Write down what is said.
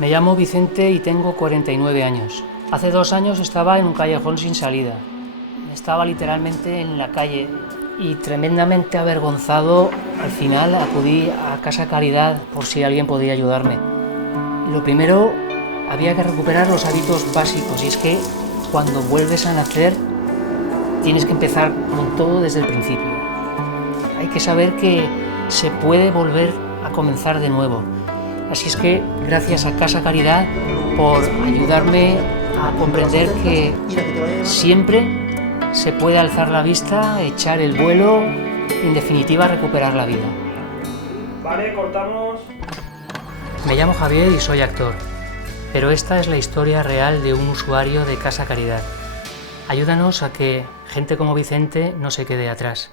Me llamo Vicente y tengo 49 años. Hace 2 años estaba en un callejón sin salida. Estaba literalmente en la calle y tremendamente avergonzado. Al final acudí a Casa Caridad por si alguien podía ayudarme. Lo primero, había que recuperar los hábitos básicos, y es que cuando vuelves a nacer tienes que empezar con todo desde el principio. Hay que saber que se puede volver a comenzar de nuevo. Así es que gracias a Casa Caridad por ayudarme a comprender que siempre se puede alzar la vista, echar el vuelo, en definitiva recuperar la vida. Vale, cortamos. Me llamo Javier y soy actor, pero esta es la historia real de un usuario de Casa Caridad. Ayúdanos a que gente como Vicente no se quede atrás.